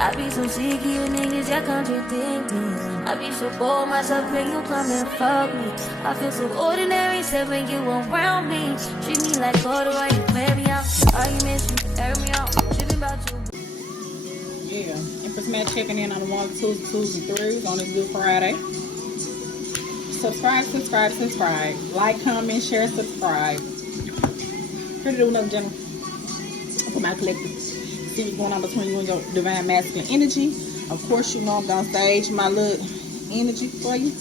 I be so sick of you niggas, y'all contradicting. I be so bold myself when you come and fuck me. I feel so ordinary, except when you around me. Treat me like water while you play me out. Arguments, you air me out. Tripping about you. Yeah, Empress Matt checking in on the 1s, 2s, 2s, and 3s on this Good Friday. Subscribe, subscribe, subscribe. Like, comment, share, subscribe. Here to do another general. I'll put my collective. See what's going on between you and your divine masculine energy. Of course, you know I'm gonna stage my little energy for you.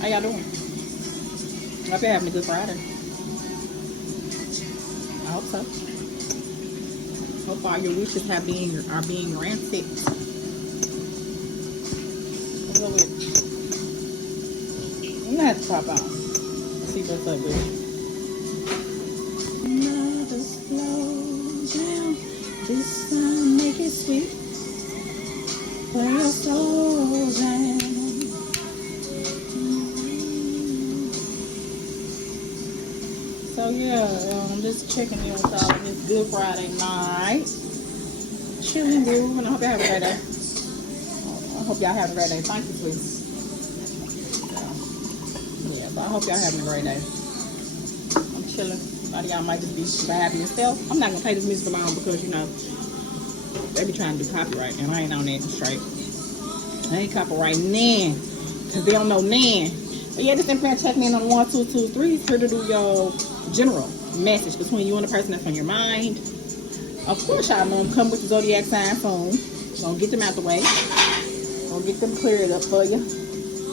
How y'all doing? I hope you're having a good Friday. I hope so. Hope all your wishes are being granted. What's up with it? I'm gonna have to pop out. See what's up with it. Another slow down. This time make it sweet. Where your soul down. So yeah, I'm just checking in with y'all on this Good Friday night. Chilling, grooving. I hope y'all have a great day. I hope y'all have a great day. Thank you, please. Yeah, but I hope y'all having a great day. I'm chilling. A lot of y'all might just be vibing yourself. I'm not gonna play this music alone because you know they be trying to do copyright and I ain't on that straight. I ain't copyrighting nan because they don't know nan. But yeah, this influence checking in on 1, 2, 2, 3 here to do your general message between you and the person that's on your mind. Of course, y'all know I'm coming with the zodiac sign phone. Gonna get them out the way. Gonna get them cleared up for you.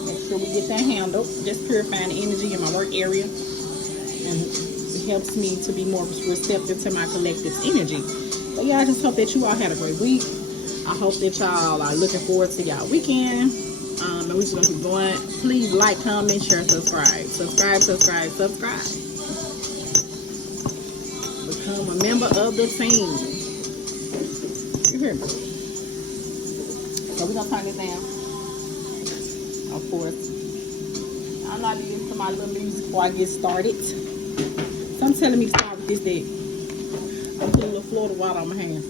Make sure we get that handled. Just purifying the energy in my work area. And it helps me to be more receptive to my collective energy. So yeah, I just hope that you all had a great week. I hope that y'all are looking forward to y'all weekend. And we're just gonna keep going. Please like, comment, share, subscribe. Subscribe, subscribe, subscribe. Become a member of the team. You hear me? So we're gonna turn this down. Of course. I'm not listening to my little music before I get started. So I'm telling me to start with this day. I'm putting a little Florida water on my hand.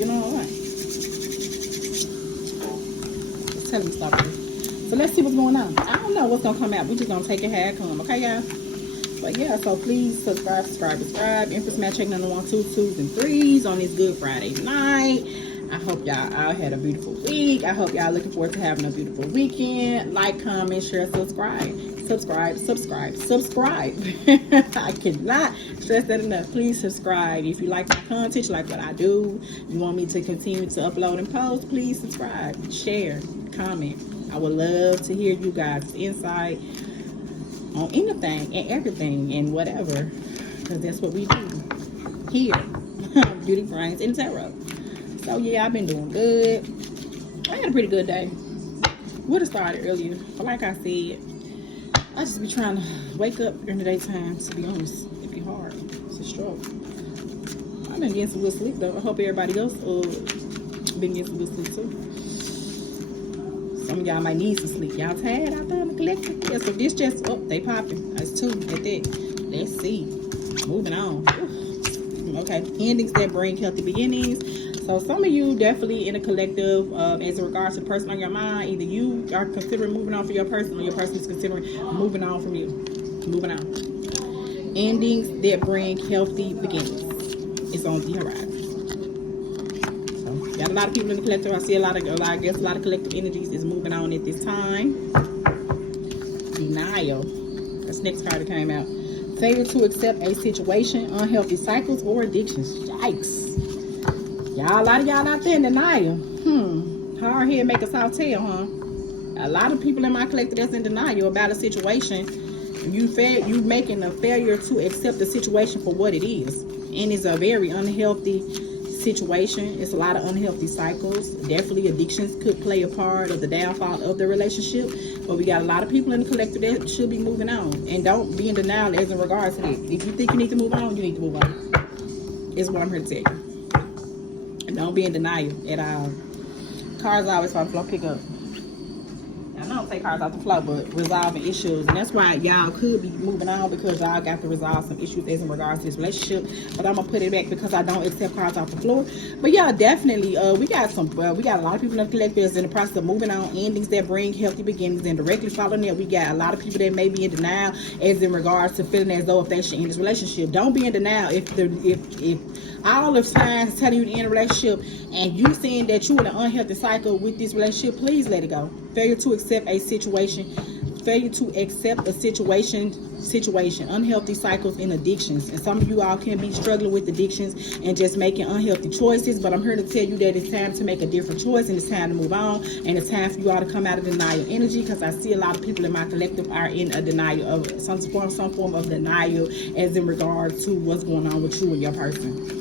You know what? Just tell me stop this. So let's see what's going on. I don't know what's gonna come out. We just gonna take it how it come, okay, y'all? But yeah, so please subscribe, subscribe, subscribe. Empress Matt checking on the 1, 2, 2s, and 3s on this Good Friday night. I hope y'all all had a beautiful week. I hope y'all looking forward to having a beautiful weekend. Like, comment, share, subscribe. Subscribe, subscribe, subscribe. I cannot stress that enough. Please subscribe. If you like my content, you like what I do, you want me to continue to upload and post, please subscribe, share, comment. I would love to hear you guys' insight on anything and everything and whatever, because that's what we do here. Beauty, brains, and tarot. So yeah, I've been doing good. I had a pretty good day. Would have started earlier, but like I said, I just be trying to wake up during the daytime, to be honest. It be hard. It's a struggle. I've been getting some good sleep though. I hope everybody else been getting some good sleep too. Some of y'all might need some sleep. Y'all tired out there in the collective? Yeah, so this just, oh, they popping. That's 2 at that. Let's see. Moving on. Ooh. Okay, endings that bring healthy beginnings. So some of you definitely in a collective as in regards to the person on your mind. Either you are considering moving on for your person or your person is considering moving on from you. Moving on. Endings that bring healthy beginnings is on the horizon. So got a lot of people in the collective. I see a lot of collective energies is moving on at this time. Denial. That's the next card that came out. Failure to accept a situation, unhealthy cycles, or addictions. Yikes. Y'all, a lot of y'all out there in denial. Hard head make a soft tail, huh? A lot of people in my collective that's in denial about a situation. You making a failure to accept the situation for what it is. And it's a very unhealthy situation. It's a lot of unhealthy cycles. Definitely addictions could play a part of the downfall of the relationship. But we got a lot of people in the collective that should be moving on. And don't be in denial as in regards to it. If you think you need to move on, you need to move on. Is what I'm here to tell you. Don't be in denial at all. Cars always off the floor, pick up. I don't take cars off the floor, but resolving issues. And that's why y'all could be moving on, because y'all got to resolve some issues as in regards to this relationship. But I'm going to put it back because I don't accept cars off the floor. But yeah, definitely, we got a lot of people in the collective that's in the process of moving on, endings that bring healthy beginnings. And directly following that, we got a lot of people that may be in denial as in regards to feeling as though if they should end this relationship. Don't be in denial if all of signs telling you to end a relationship and you seeing that you in an unhealthy cycle with this relationship. Please let it go. Failure to accept a situation, unhealthy cycles and addictions. And some of you all can be struggling with addictions and just making unhealthy choices, but I'm here to tell you that it's time to make a different choice, and it's time to move on, and it's time for you all to come out of denial energy, because I see a lot of people in my collective are in a denial of some form of denial as in regard to what's going on with you and your person.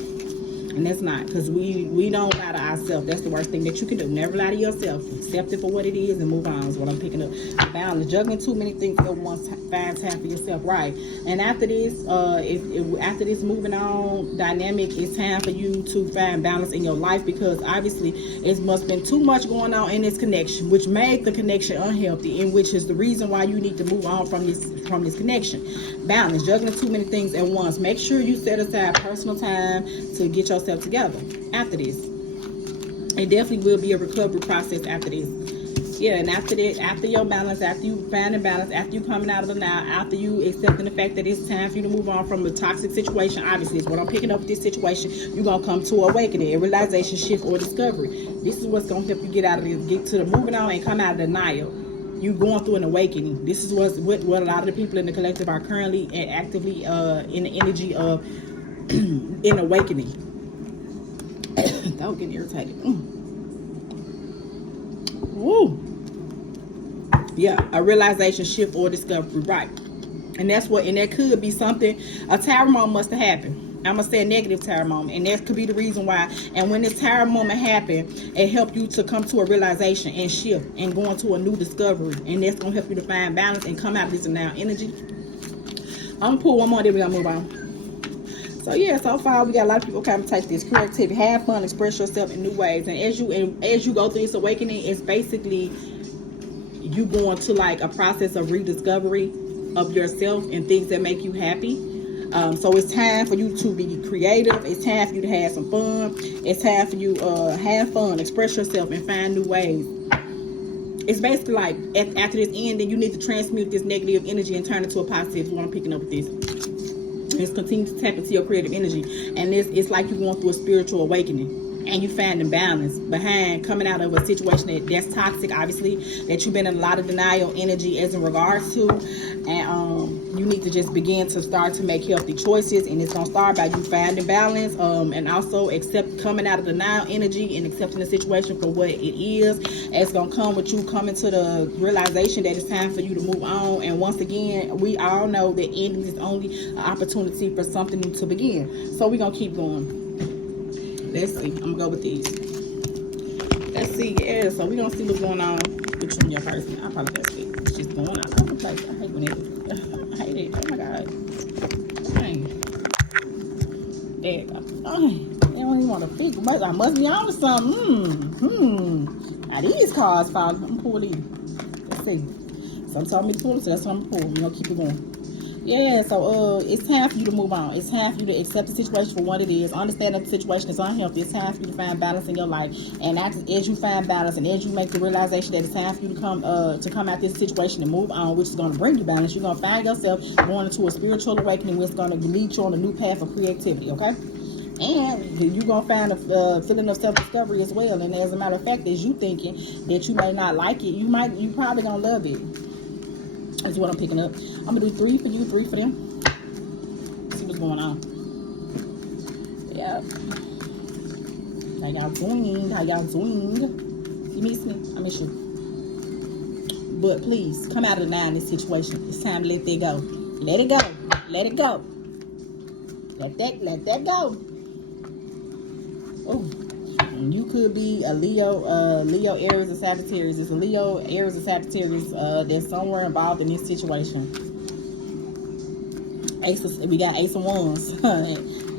And that's not, because we don't lie to ourselves. That's the worst thing that you can do. Never lie to yourself. Accept it for what it is and move on is what I'm picking up. Balance. Juggling too many things at once. Find time for yourself. Right. And after this, after this moving on dynamic, it's time for you to find balance in your life, because obviously it must have been too much going on in this connection, which made the connection unhealthy, and which is the reason why you need to move on from this connection. Balance. Juggling too many things at once. Make sure you set aside personal time to get yourself together after this. It definitely will be a recovery process after this. Yeah, and after that, after your balance, after you finding balance, after you coming out of the now, after you accepting the fact that it's time for you to move on from a toxic situation, obviously, is what I'm picking up with this situation, you're going to come to awakening, a realization, shift, or discovery. This is what's going to help you get out of this, get to the moving on and come out of denial. You going through an awakening. This is what a lot of the people in the collective are currently and actively in the energy of in awakening. That was getting irritated. Woo. Yeah, a realization, shift, or discovery, right? And that could be something. A tower moment must have happened. I'm gonna say a negative tower moment, and that could be the reason why. And when this tower moment happened, it helped you to come to a realization and shift and go into a new discovery, and that's gonna help you to find balance and come out of this now energy. I'm gonna pull one more, then we're gonna move on. So yeah, so far we got a lot of people kind of take this creativity, have fun, express yourself in new ways, and as you go through this awakening, it's basically you going to like a process of rediscovery of yourself and things that make you happy. So it's time for you to be creative. It's time for you to have some fun. It's time for you have fun, express yourself, and find new ways. It's basically like after this ending, you need to transmute this negative energy and turn it to a positive. Is what I'm picking up with this. Just continue to tap into your creative energy, and it's like you're going through a spiritual awakening, and you finding balance behind coming out of a situation that's toxic, obviously, that you've been in a lot of denial energy as in regards to, and you need to just begin to start to make healthy choices, and it's gonna start by you finding balance, and also coming out of denial energy and accepting the situation for what it is. It's gonna come with you coming to the realization that it's time for you to move on. And once again, we all know that ending is only an opportunity for something new to begin. So we're gonna keep going. Let's see. I'm gonna go with these. Let's see. Yeah. So we're gonna see what's going on with you and your person. I probably can't speak. It's just going on. I'm like, I hate when it. I hate it. Oh my god. Dang. There you go. Oh, they don't even want to fix. I must be on to something. Now these cards fall. I'm gonna pull these. Let's see. Some told me to pull it, so that's what I'm gonna pull. We're gonna keep it going. Yeah, so it's time for you to move on. It's time for you to accept the situation for what it is. Understand that the situation is unhealthy. It's time for you to find balance in your life. And as you find balance, and as you make the realization that it's time for you to come out this situation and move on, which is going to bring you balance, you're going to find yourself going into a spiritual awakening, which is going to lead you on a new path of creativity. Okay. And you're going to find a feeling of self-discovery as well. And as a matter of fact, as you thinking that you may not like it, you probably going to love it. That's what I'm picking up. I'm going to do 3 for you, 3 for them. See what's going on. Yep. How y'all doing? How y'all doing? You miss me? I miss you. But please, come out of the now in this situation. It's time to let that go. Let it go. Let it go. Let that go. Oh. And you could be a Leo, Aries, or Sagittarius. It's a Leo, Aries, or Sagittarius that's somewhere involved in this situation. We got Ace of Wands.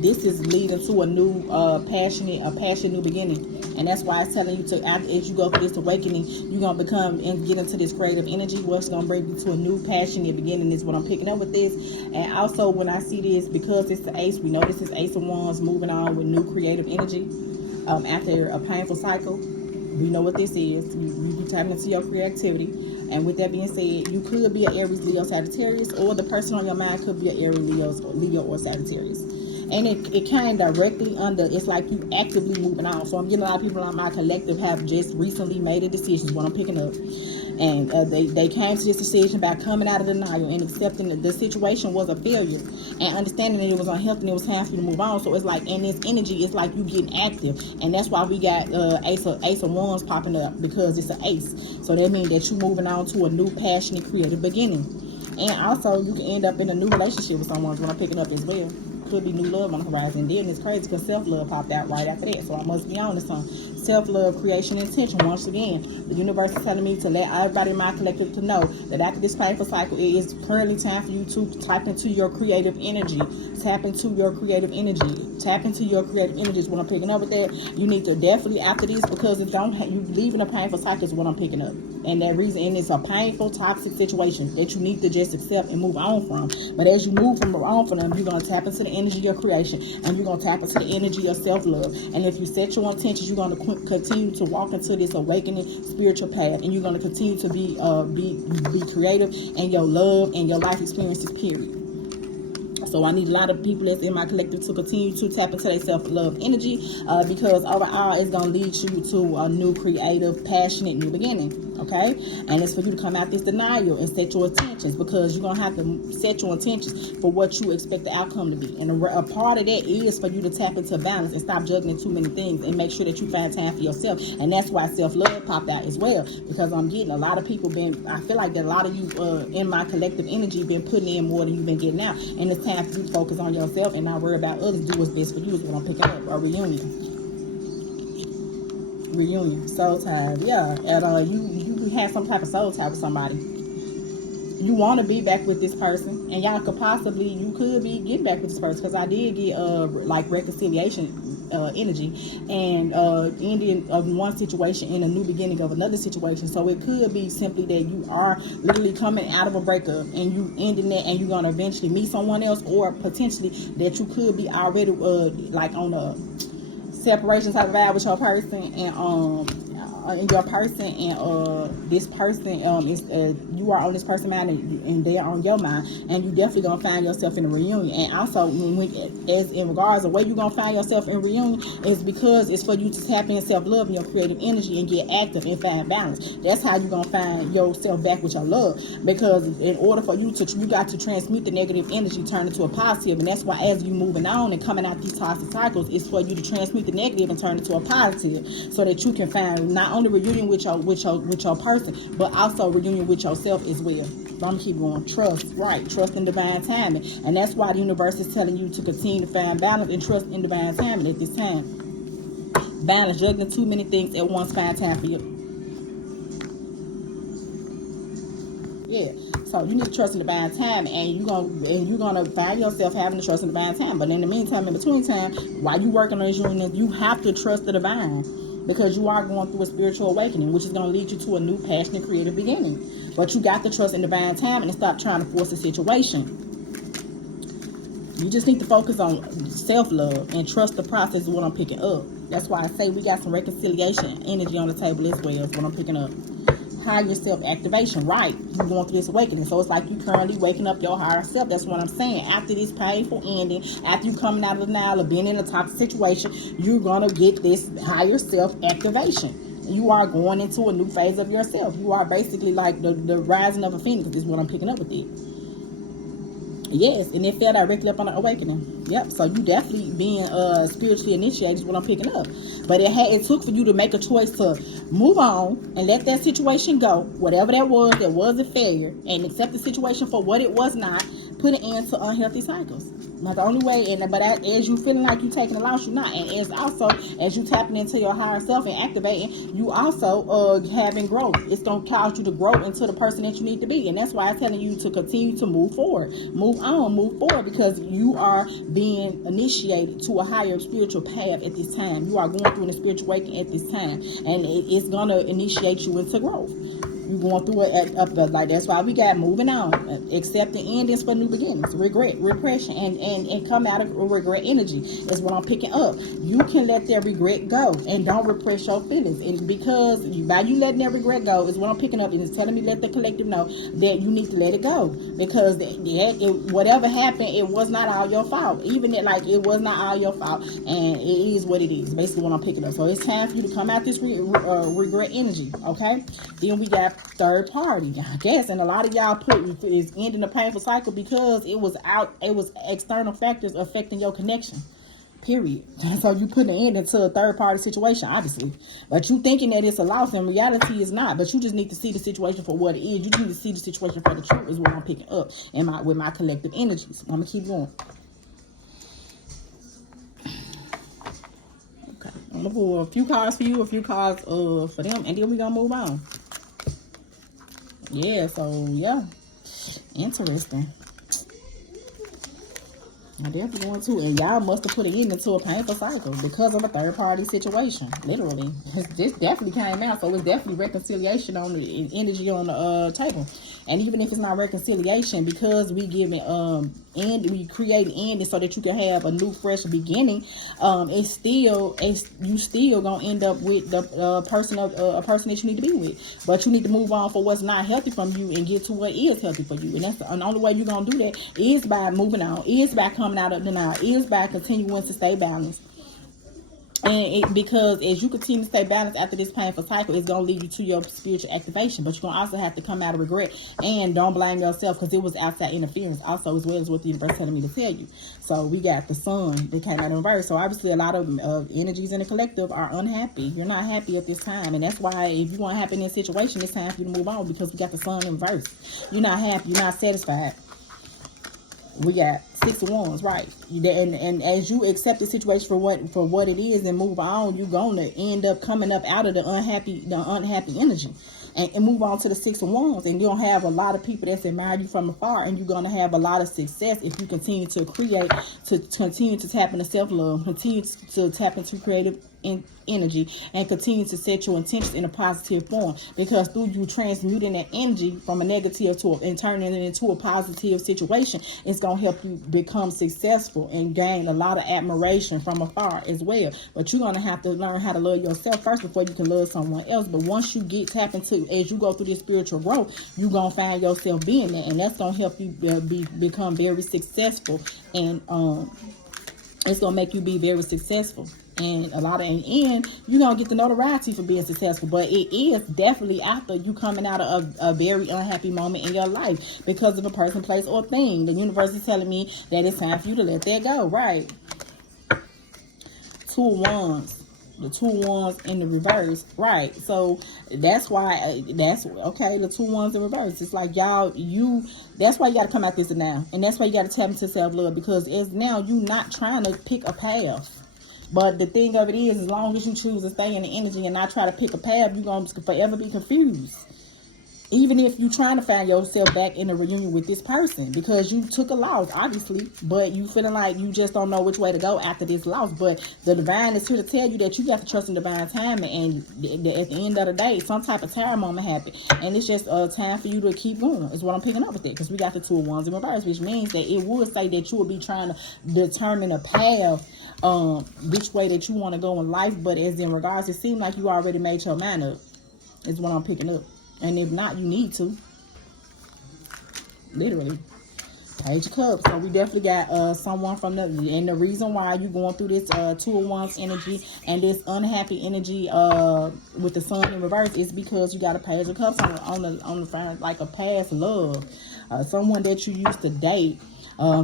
this is leading to a new passionate new beginning. And that's why it's telling you to, as you go through this awakening, you're going to become and get into this creative energy, what's going to bring you to a new passionate beginning is what I'm picking up with this. And also when I see this, because it's the ace, we know this is Ace of Wands moving on with new creative energy after a painful cycle. We know what this is. You be tapping into your creativity. And with that being said, you could be an Aries, Leo, Sagittarius, or the person on your mind could be an Aries, Leo, or Sagittarius. And it came directly under, it's like you actively moving on. So I'm getting a lot of people on my collective have just recently made a decision, is what I'm picking up. And they came to this decision by coming out of denial and accepting that the situation was a failure and understanding that it was unhealthy and it was time for you to move on. So it's like, in this energy, it's like you getting active. And that's why we got Ace of Wands popping up, because it's an ace. So that means that you're moving on to a new passionate creative beginning. And also you can end up in a new relationship with someone, is what I'm picking up as well. Could be new love on the horizon. Then it's crazy because self-love popped out right after that. So I must be on to some self-love, creation, intention. Once again, the universe is telling me to let everybody in my collective to know that after this painful cycle, it is currently time for you to tap into your creative energy. Tap into your creative energy. Tap into your creative energy is what I'm picking up with that. You need to definitely, after this, because if you leaving a painful cycle is what I'm picking up. And that reason, and it's a painful, toxic situation that you need to just accept and move on from. But as you move on from them, you're going to tap into the energy of your creation, and you're going to tap into the energy of self-love. And if you set your intentions, you're going to continue to walk into this awakening spiritual path, and you're going to continue to be creative in your love and your life experiences, period. So I need a lot of people that's in my collective to continue to tap into their self-love energy, because overall it's going to lead you to a new creative, passionate new beginning. Okay? And it's for you to come out this denial and set your intentions, because you're going to have to set your intentions for what you expect the outcome to be. And a part of that is for you to tap into balance and stop juggling too many things and make sure that you find time for yourself. And that's why self-love popped out as well, because I'm getting a lot of people I feel like that a lot of you in my collective energy been putting in more than you've been getting out. And it's time for you to focus on yourself and not worry about others. Do what's best for you is what I'm picking up. A reunion, soul tie, yeah. And you have some type of soul tie with somebody. You want to be back with this person, and y'all you could be getting back with this person, because I did get like reconciliation energy, and ending of one situation and a new beginning of another situation. So it could be simply that you are literally coming out of a breakup and you ending it, and you're gonna eventually meet someone else, or potentially that you could be already like on a separation type of vibe with your person, and your person, and this person is you are on this person's mind, and they are on your mind, and you definitely gonna find yourself in a reunion. And also, as in regards of where you gonna find yourself in a reunion, is because it's for you to tap in self-love and your creative energy and get active and find balance. That's how you gonna find yourself back with your love, because in order for you got to transmute the negative energy, turn it to a positive. And that's why as you moving on and coming out these toxic cycles, it's for you to transmute the negative and turn it to a positive, so that you can find not only reunion with your person, but also reunion with yourself as well. But I'm gonna keep going. Trust in divine timing. And that's why the universe is telling you to continue to find balance and trust in divine timing at this time. Balance, juggling too many things at once, find time for you. Yeah. So you need to trust in divine time, and you're gonna find yourself having to trust in divine time. But in the meantime, in between time, while you working on this union, you have to trust the divine, because you are going through a spiritual awakening, which is going to lead you to a new passionate creative beginning. But you got to trust in divine time and stop trying to force the situation. You just need to focus on self-love and trust the process is what I'm picking up. That's why I say we got some reconciliation energy on the table as well, is what I'm picking up. Higher self activation, right? You're going through this awakening, so it's like you currently waking up your higher self. That's what I'm saying. After this painful ending, after you coming out of denial or being in a toxic situation, you're gonna get this higher self activation. You are going into a new phase of yourself. You are basically like the rising of a phoenix. Is what I'm picking up with it. Yes, and it fell directly up on the awakening. Yep, so you definitely being spiritually initiated is what I'm picking up. But it took for you to make a choice to move on and let that situation go, whatever that was a failure, and accept the situation for what it was not, put it into unhealthy cycles. Not the only way, but as you feeling like you taking a loss, you're not. And as also, as you tapping into your higher self and activating, you also having growth. It's going to cause you to grow into the person that you need to be. And that's why I'm telling you to continue to move forward. Move on, move forward, because you are being initiated to a higher spiritual path at this time. You are going through a spiritual awakening at this time. And it's going to initiate you into growth. You're going through it like that's why we got moving on, accepting endings for new beginnings, regret, repression, and come out of regret energy is what I'm picking up. You can let that regret go and don't repress your feelings, and because by you letting that regret go is what I'm picking up, and it's telling me let the collective know that you need to let it go, because whatever happened, it was not all your fault. Even it was not all your fault, and it is what it is. Basically, what I'm picking up. So it's time for you to come out this regret energy. Okay. Then we got third party, I guess, and a lot of y'all put is ending the painful cycle because it was external factors affecting your connection. Period. So you putting an end into a third party situation, obviously, but you thinking that it's a loss. In reality, it's not. But you just need to see the situation for what it is. You need to see the situation for the truth. Is what I'm picking up with my collective energies. I'm gonna keep going. Okay, I'm gonna pull a few cards for you, a few cards for them, and then we gonna move on. Yeah, so yeah, interesting. I definitely want to, and y'all must have put it into a painful cycle because of a third party situation. Literally, this definitely came out, so it's definitely reconciliation on the energy on the table. And even if it's not reconciliation, because we giving we create ending so that you can have a new fresh beginning, you still gonna end up with the person that you need to be with. But you need to move on for what's not healthy from you and get to what is healthy for you. And that's the only way you're gonna do that is by moving on, is by coming out of denial, is by continuing to stay balanced. And because as you continue to stay balanced after this painful cycle, it's going to lead you to your spiritual activation. But you're going to also have to come out of regret, and don't blame yourself because it was outside interference also, as well as what the universe telling me to tell you. So we got the sun that came out in reverse. So obviously a lot of energies in the collective are unhappy. You're not happy at this time, and that's why if you want to happen in a situation, it's time for you to move on, because we got the sun in reverse. You're not happy. You're not satisfied. We got 6 of Wands, right? And as you accept the situation for what it is and move on, you're gonna end up coming up out of the unhappy energy, and move on to the 6 of Wands, and you'll have a lot of people that's admire you from afar, and you're gonna have a lot of success if you continue to create, to continue to tap into self-love, continue to tap into creative energy, and continue to set your intentions in a positive form, because through you transmuting that energy from a negative and turning it into a positive situation, it's going to help you become successful and gain a lot of admiration from afar as well. But you're going to have to learn how to love yourself first before you can love someone else. But once you get tapped into, as you go through this spiritual growth, you're going to find yourself being there, and that's going to help you become very successful, and it's going to make you be very successful. And in the end, you're going to get the notoriety for being successful. But it is definitely after you coming out of a very unhappy moment in your life because of a person, place, or thing. The universe is telling me that it's time for you to let that go, right? 2 of Wands. The 2 of Wands in the reverse, right? So that's why, the 2 Wands in reverse. It's like that's why you got to come out this now. And that's why you got to tap into self-love, because it's now you not trying to pick a path. But the thing of it is, as long as you choose to stay in the energy and not try to pick a path, you're going to forever be confused. Even if you're trying to find yourself back in a reunion with this person, because you took a loss, obviously, but you feeling like you just don't know which way to go after this loss. But the divine is here to tell you that you got to trust in divine timing, and at the end of the day, some type of time moment happened, and it's just time for you to keep going, is what I'm picking up with it, because we got the 2 of Wands in reverse, which means that it would say that you would be trying to determine a path, which way that you want to go in life. But as in regards, it seems like you already made your mind up, is what I'm picking up. And if not, you need to. Literally. Page of Cups. So we definitely got someone from and the reason why you going through this 2 of Wands energy and this unhappy energy with the sun in reverse is because you got a Page of Cups on the front, like a past love. Someone that you used to date.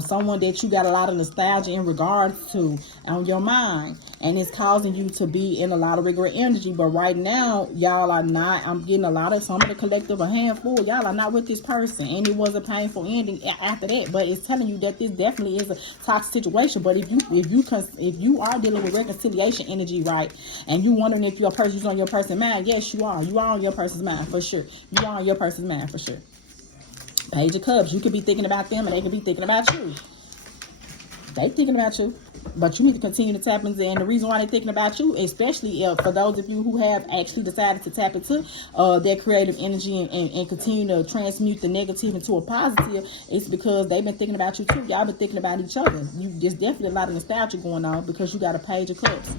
Someone that you got a lot of nostalgia in regards to on your mind. And it's causing you to be in a lot of regret energy. But right now, y'all are not. I'm getting a lot of some of the collective, a handful. Y'all are not with this person, and it was a painful ending after that. But it's telling you that this definitely is a toxic situation. But if you are dealing with reconciliation energy, right, and you wondering if your person is on your person's mind, yes, you are. You are on your person's mind for sure. You are on your person's mind for sure. Page of Cups. You could be thinking about them, and they could be thinking about you. They thinking about you, but you need to continue to tap into. And the reason why they're thinking about you, especially for those of you who have actually decided to tap into their creative energy and continue to transmute the negative into a positive, it's because they've been thinking about you too. Y'all been thinking about each other. There's definitely a lot of nostalgia going on because you got a Page of Cups.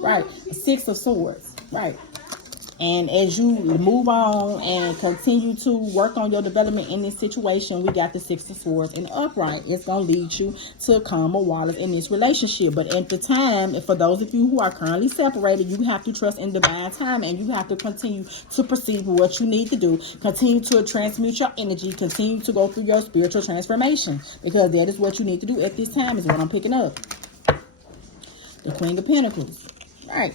Right, Six of Swords. Right. And as you move on and continue to work on your development in this situation, we got the Six of Swords in the upright. It's going to lead you to calmer waters in this relationship. But at the time, for those of you who are currently separated, you have to trust in divine time, and you have to continue to proceed with what you need to do. Continue to transmute your energy. Continue to go through your spiritual transformation, because that is what you need to do at this time, is what I'm picking up. The Queen of Pentacles. Right.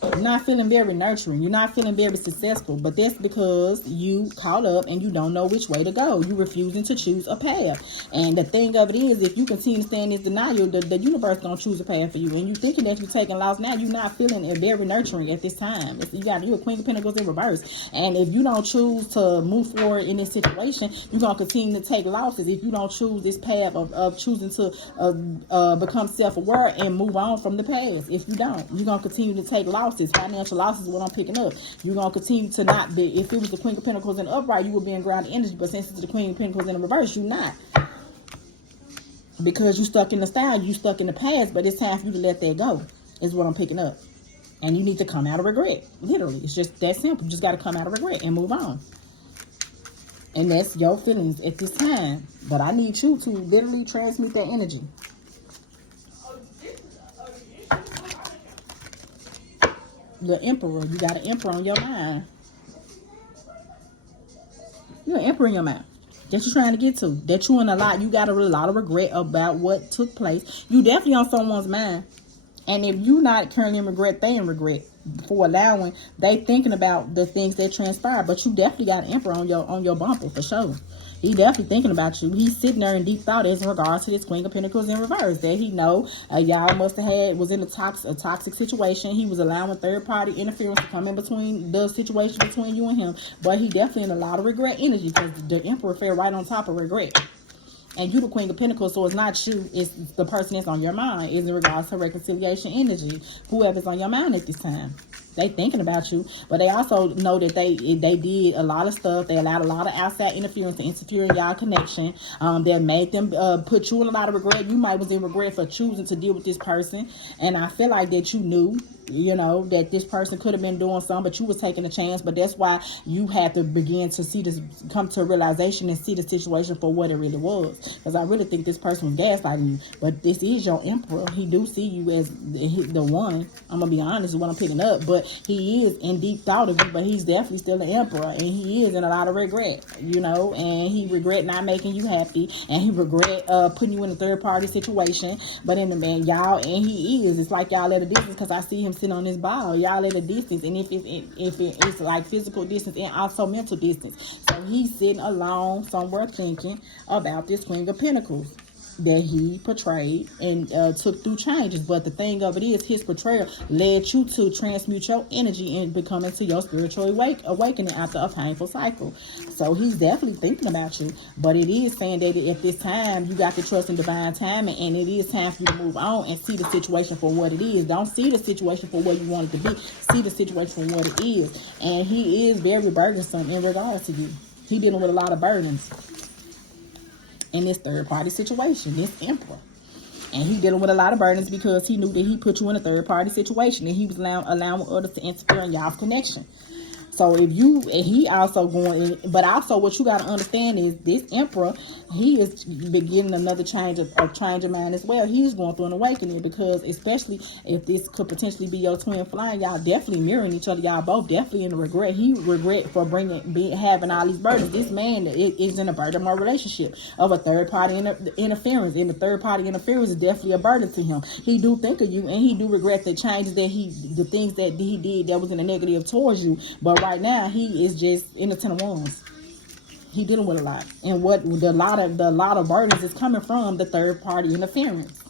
You're not feeling very nurturing. You're not feeling very successful. But that's because you caught up and you don't know which way to go. You're refusing to choose a path. And the thing of it is, if you continue to stay in this denial, the universe going to choose a path for you. And you thinking that you're taking loss now, you're not feeling very nurturing at this time. You're a Queen of Pentacles in reverse. And if you don't choose to move forward in this situation, you're going to continue to take losses. If you don't choose this path of choosing to become self-aware and move on from the past. If you don't, you're going to continue to take losses. Financial losses is what I'm picking up. You're going to continue to not be. If it was the Queen of Pentacles in the upright, you would be in grounded energy. But since it's the Queen of Pentacles in the reverse, you're not. Because you stuck in the style, you stuck in the past. But it's time for you to let that go, is what I'm picking up. And you need to come out of regret. Literally. It's just that simple. You just got to come out of regret and move on. And that's your feelings at this time. But I need you to literally transmute that energy. The Emperor. You got an Emperor on your mind. You're an Emperor in your mind. That you're trying to get to. That you in a lot. You got a lot of regret about what took place. You definitely on someone's mind. And if you're not currently in regret, they in regret for allowing. They thinking about the things that transpired. But you definitely got an Emperor on your bumper for sure. He definitely thinking about you. He's sitting there in deep thought as regards to this Queen of Pentacles in reverse. That he know y'all must have was in a toxic situation. He was allowing third party interference to come in between the situation between you and him. But he definitely in a lot of regret energy, because the Emperor fell right on top of regret. And you the Queen of Pentacles, so it's not you, it's the person that's on your mind. Is in regards to reconciliation energy. Whoever's on your mind at this time. They thinking about you, but they also know that they did a lot of stuff. They allowed a lot of outside interference to interfere in y'all connection. That made them put you in a lot of regret. You might was in regret for choosing to deal with this person, and I feel like that you knew, you know, that this person could have been doing something, but you was taking a chance. But that's why you had to begin to see this, come to a realization and see the situation for what it really was. Because I really think this person was gaslighting you. But this is your Emperor. He do see you as the one. I'm gonna be honest with what I'm picking up, but he is in deep thought of you. But he's definitely still the Emperor, and he is in a lot of regret, you know. And he regret not making you happy, and he regret putting you in a third party situation. But in the man, y'all, and he is. It's like y'all at a distance, because I see him sitting on this bottle. Y'all at a distance, and if it's like physical distance and also mental distance. So he's sitting alone somewhere thinking about this Queen of Pentacles that he portrayed and took through changes. But the thing of it is, his portrayal led you to transmute your energy and become into your spiritual awakening after a painful cycle. So he's definitely thinking about you. But it is saying that at this time, you got to trust in divine timing, and it is time for you to move on and see the situation for what it is. Don't see the situation for what you want it to be. See the situation for what it is. And he is very burdensome in regards to you. He dealing with a lot of burdens in this third party situation, this Emperor. And he dealing with a lot of burdens because he knew that he put you in a third party situation, and he was allowing others to interfere in y'all's connection. So if you, and he also going, but also what you got to understand is this emperor, he is beginning another change of mind as well. He's going through an awakening, because especially if this could potentially be your twin flame, y'all definitely mirroring each other. Y'all both definitely in regret. He regret for having all these burdens. This man is in a burden of relationship of a third party interference, and the third party interference is definitely a burden to him. He do think of you, and he do regret the changes the things that he did that was in a negative towards you. But right now he is just in the 10 of wands. He dealing with a lot, and what the lot of burdens is coming from the third party interference.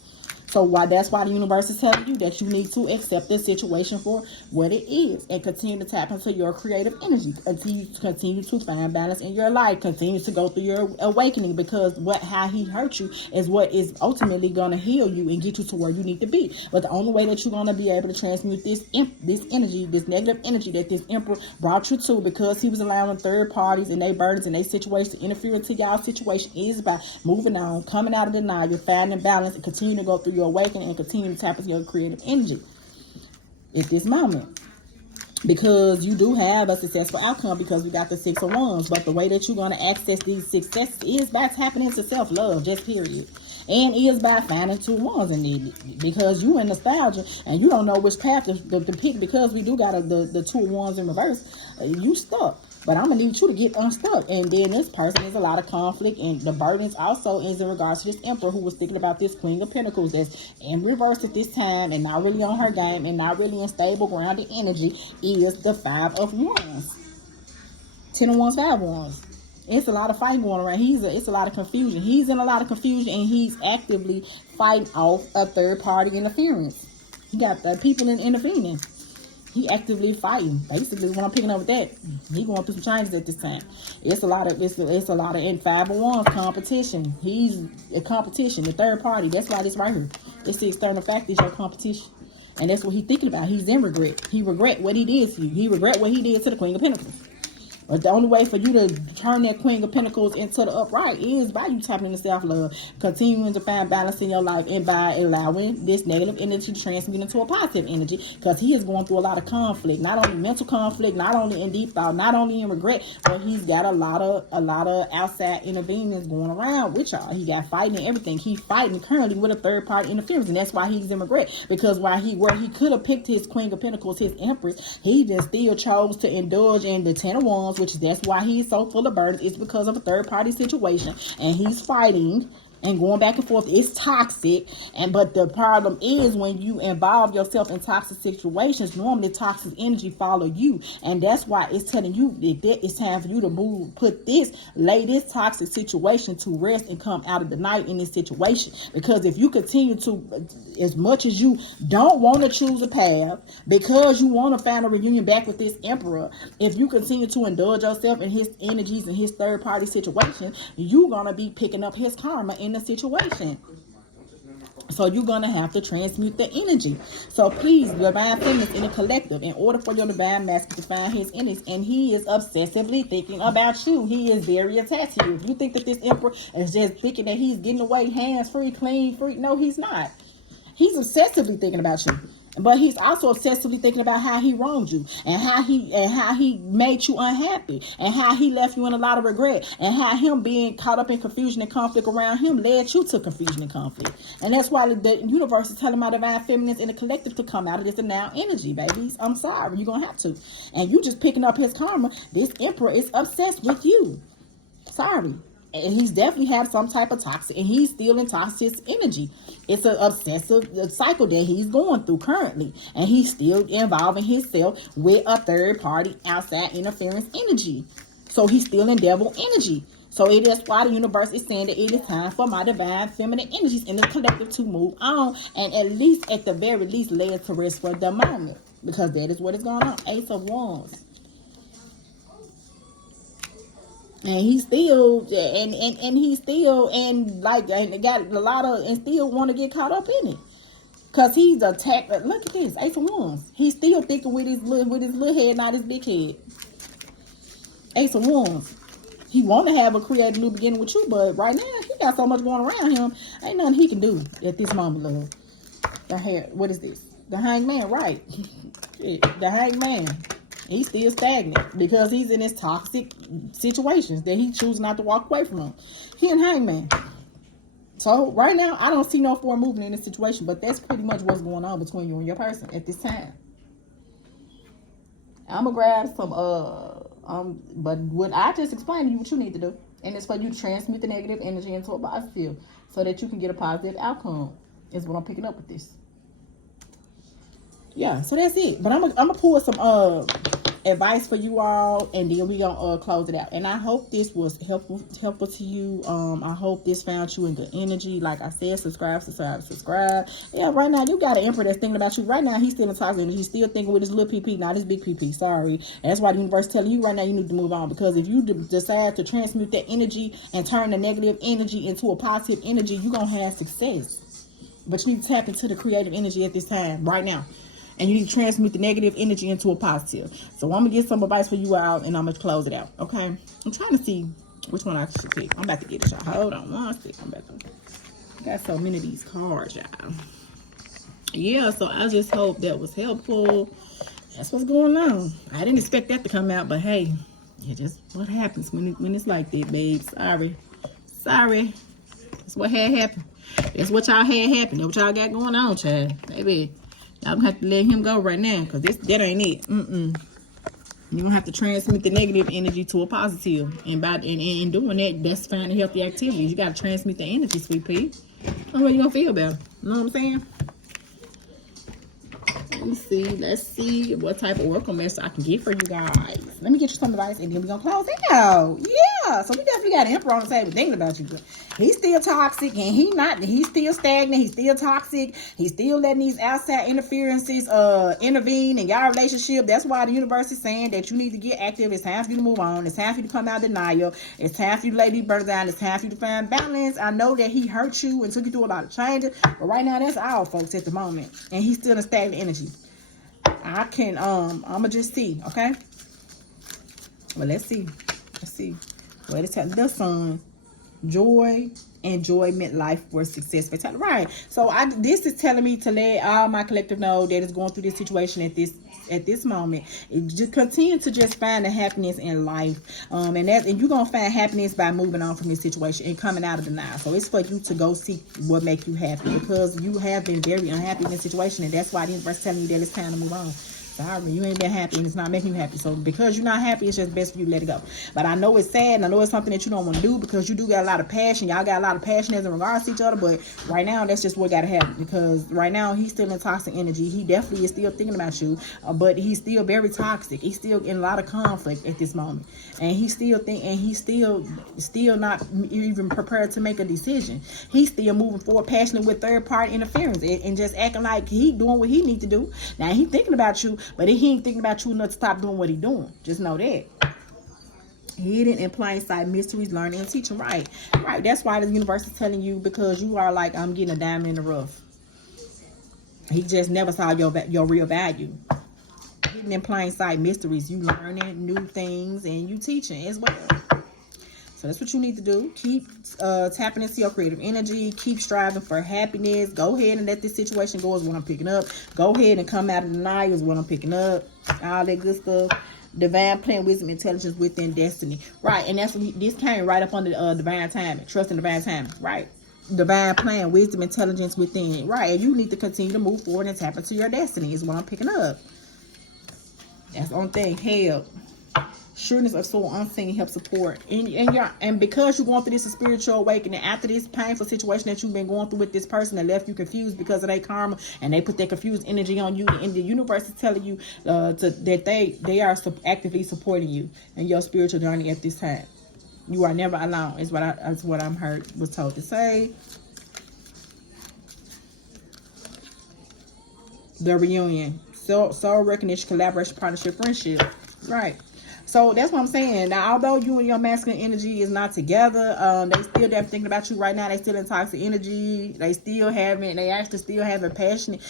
So that's why the universe is telling you that you need to accept this situation for what it is, and continue to tap into your creative energy. Continue to find balance in your life. Continue to go through your awakening, because how he hurt you is what is ultimately going to heal you and get you to where you need to be. But the only way that you're going to be able to transmute this energy, this negative energy that this emperor brought you to, because he was allowing third parties and their burdens and their situations to interfere into y'all situation, is by moving on, coming out of denial, finding balance, and continue to go through your awakening and continue to tap into your creative energy at this moment, because you do have a successful outcome, because we got the 6 of wands. But the way that you're going to access these successes is by tapping into self-love, just period, and is by finding 2 wands in it, because you in nostalgia and you don't know which path to pick, because we do got the 2 wands in reverse. You stuck. But I'm going to need you to get unstuck. And then this person is a lot of conflict. And the burdens also is in regards to this emperor, who was thinking about this Queen of Pentacles that's in reverse at this time and not really on her game and not really in stable, grounded energy, is the 5 of wands. 10 of wands, 5 of wands. It's a lot of fighting going around. It's a lot of confusion. He's in a lot of confusion, and he's actively fighting off a third party interference. He got the people intervening. He actively fighting. Basically, when I'm picking up with that, he going through some changes at this time. It's a lot of in 5 of wands competition. He's a competition, the third party. That's why this right here. It's the external factor is your competition, and that's what he's thinking about. He's in regret. He regret what he did to you. He regret what he did to the Queen of Pentacles. But the only way for you to turn that Queen of Pentacles into the upright is by you tapping into self-love, continuing to find balance in your life, and by allowing this negative energy to transmute into a positive energy, because he is going through a lot of conflict, not only mental conflict, not only in deep thought, not only in regret, but he's got a lot of outside interventions going around with y'all. He got fighting and everything. He's fighting currently with a third party interference, and that's why he's in regret, because where he could have picked his Queen of Pentacles, his Empress, he just still chose to indulge in the 10 of Wands, which that's why he's so full of burdens. It's because of a third party situation, and he's fighting and going back and forth. It's toxic, but the problem is when you involve yourself in toxic situations, normally toxic energy follow you, and that's why it's telling you that it's time for you to move, lay this toxic situation to rest and come out of the night in this situation. Because if you continue to, as much as you don't want to choose a path, because you want to find a reunion back with this emperor, if you continue to indulge yourself in his energies and his third party situation, you're gonna be picking up his karma in the situation. So you're going to have to transmute the energy. So please, divine feminines in the collective, in order for your divine masculine to find his energies, and he is obsessively thinking about you. He is very attached to you. If you think that this emperor is just thinking that he's getting away hands free, clean free, no, he's not. He's obsessively thinking about you. But he's also obsessively thinking about how he wronged you, and how he made you unhappy, and how he left you in a lot of regret, and how him being caught up in confusion and conflict around him led you to confusion and conflict. And that's why the universe is telling my divine feminines in the collective to come out of this and now energy, babies. I'm sorry, you're gonna have to. And you just picking up his karma. This emperor is obsessed with you. Sorry. And he's definitely had some type of toxic, and he's still in toxic energy. It's an obsessive cycle that he's going through currently, and he's still involving himself with a third party outside interference energy. So he's still in devil energy. So it is why the universe is saying that it is time for my divine feminine energies in the collective to move on, and at the very least lay it to rest for the moment, because that is what is going on. Ace of Wands. And he's still got a lot of, and still want to get caught up in it, cause he's attacked. Look at this, Ace of Wands. He's still thinking with his little head, not his big head. Ace of Wands. He want to have a creative new beginning with you, but right now he got so much going around him. Ain't nothing he can do at this moment, love. What is this? The Hanged Man, right? The Hanged Man. He's still stagnant because he's in his toxic situations that he chooses not to walk away from. He and Hangman. So right now, I don't see no forward movement in this situation, but that's pretty much what's going on between you and your person at this time. I'm gonna grab some but what I just explained to you what you need to do, and it's for you to transmute the negative energy into a positive, so that you can get a positive outcome. Is what I'm picking up with this. Yeah, so that's it. But I'm gonna pull some advice for you all, and then we gonna close it out. And I hope this was helpful to you. I hope this found you in good energy. Like I said, subscribe. Yeah, right now you got an emperor that's thinking about you. Right now he's still in toxic energy. He's still thinking with his little PP, not his big PP. Sorry. And that's why the universe is telling you right now you need to move on, because if you decide to transmute that energy and turn the negative energy into a positive energy, you're gonna have success. But you need to tap into the creative energy at this time, right now. And you need to transmute the negative energy into a positive. So I'm going to get some advice for you out, and I'm going to close it out. Okay? I'm trying to see which one I should pick. I'm about to get it, y'all. Hold on one second. I got so many of these cards, y'all. Yeah, so I just hope that was helpful. That's what's going on. I didn't expect that to come out, but hey, yeah, just what happens when it's like that, babe. Sorry. That's what had happened. That's what y'all had happen. That's what y'all got going on, child. Baby. Y'all gonna have to let him go right now, because that ain't it. You're gonna have to transmit the negative energy to a positive. And by in doing that, that's finding healthy activities. You gotta transmit the energy, sweet pea. That's what you gonna feel better. You know what I'm saying? Let's see what type of oracle message I can get for you guys. Let me get you some advice, and then we're gonna close it out. Yeah, so we definitely got an emperor on the table thinking about you. But he's still toxic, and he's still stagnant. He's still toxic. He's still letting these outside interferences intervene in y'all relationship. That's why the universe is saying that you need to get active. It's time for you to move on. It's time for you to come out of denial. It's time for you to lay these burdens down. It's time for you to find balance. I know that he hurt you and took you through a lot of changes, but right now that's all, folks, at the moment. And he's still in stagnant energy. I can I'ma just see, okay? Well, let's see. What is that? The sun, joy, enjoyment, life for success, fatality. Right. So this is telling me to let all my collective know that is going through this situation at this moment. Just continue to just find the happiness in life, and you're gonna find happiness by moving on from this situation and coming out of denial. So it's for you to go seek what makes you happy, because you have been very unhappy in this situation, and that's why the universe is telling you that it's time to move on. Sorry, you ain't been happy, and it's not making you happy. So because you're not happy, it's just best for you to let it go. But I know it's sad, and I know it's something that you don't want to do, because you do got a lot of passion. Y'all got a lot of passion as in regards to each other. But right now, that's just what got to happen, because right now he's still in toxic energy. He definitely is still thinking about you, but he's still very toxic. He's still in a lot of conflict at this moment, and he's still not even prepared to make a decision. He's still moving forward, passionate with third party interference, and just acting like he doing what he need to do. Now he thinking about you, but he ain't thinking about you enough to stop doing what he doing. Just know that. Hidden in plain sight mysteries, learning and teaching. Right. That's why the universe is telling you, because you are like, I'm getting a diamond in the rough. He just never saw your real value. Hidden in plain sight mysteries. You learning new things and you teaching as well. So that's what you need to do. Keep tapping into your creative energy. Keep striving for happiness. Go ahead and let this situation go is what I'm picking up. Go ahead and come out of denial is what I'm picking up. All that good stuff. Divine plan, wisdom, intelligence within destiny. Right, and that's what this came right up under divine timing. Trust in divine timing. Right. Divine plan, wisdom, intelligence within. Right, and you need to continue to move forward and tap into your destiny is what I'm picking up. That's the only thing. Help. Sureness of soul unseen, help support, and because you're going through this spiritual awakening after this painful situation that you've been going through with this person that left you confused because of their karma, and they put their confused energy on you, and the universe is telling you that they are actively supporting you in your spiritual journey at this time. You are never alone. Is what I'm was told to say. The reunion, soul recognition, collaboration, partnership, friendship. Right. So that's what I'm saying. Now, although you and your masculine energy is not together, they still definitely thinking about you right now. They still in toxic energy. They actually still having passionate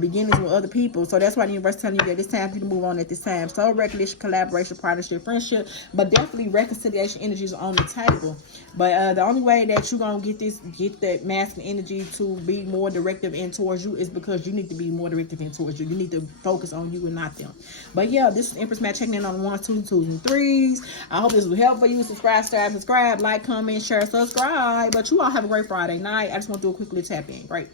beginnings with other people. So that's why the universe telling you that it's time for you to move on at this time. So recognition, collaboration, partnership, friendship, but definitely reconciliation energies on the table. But the only way that you're gonna get that masculine energy to be more directive in towards you is because you need to be more directive in towards you. You need to focus on you and not them. But yeah, this is Empress Matt checking in on the 1s, 2s, 2s, and 3s. I hope this will help for you. Subscribe, like, comment, share, subscribe. But you all have a great Friday night. I just want to do a quick little tap in. Great.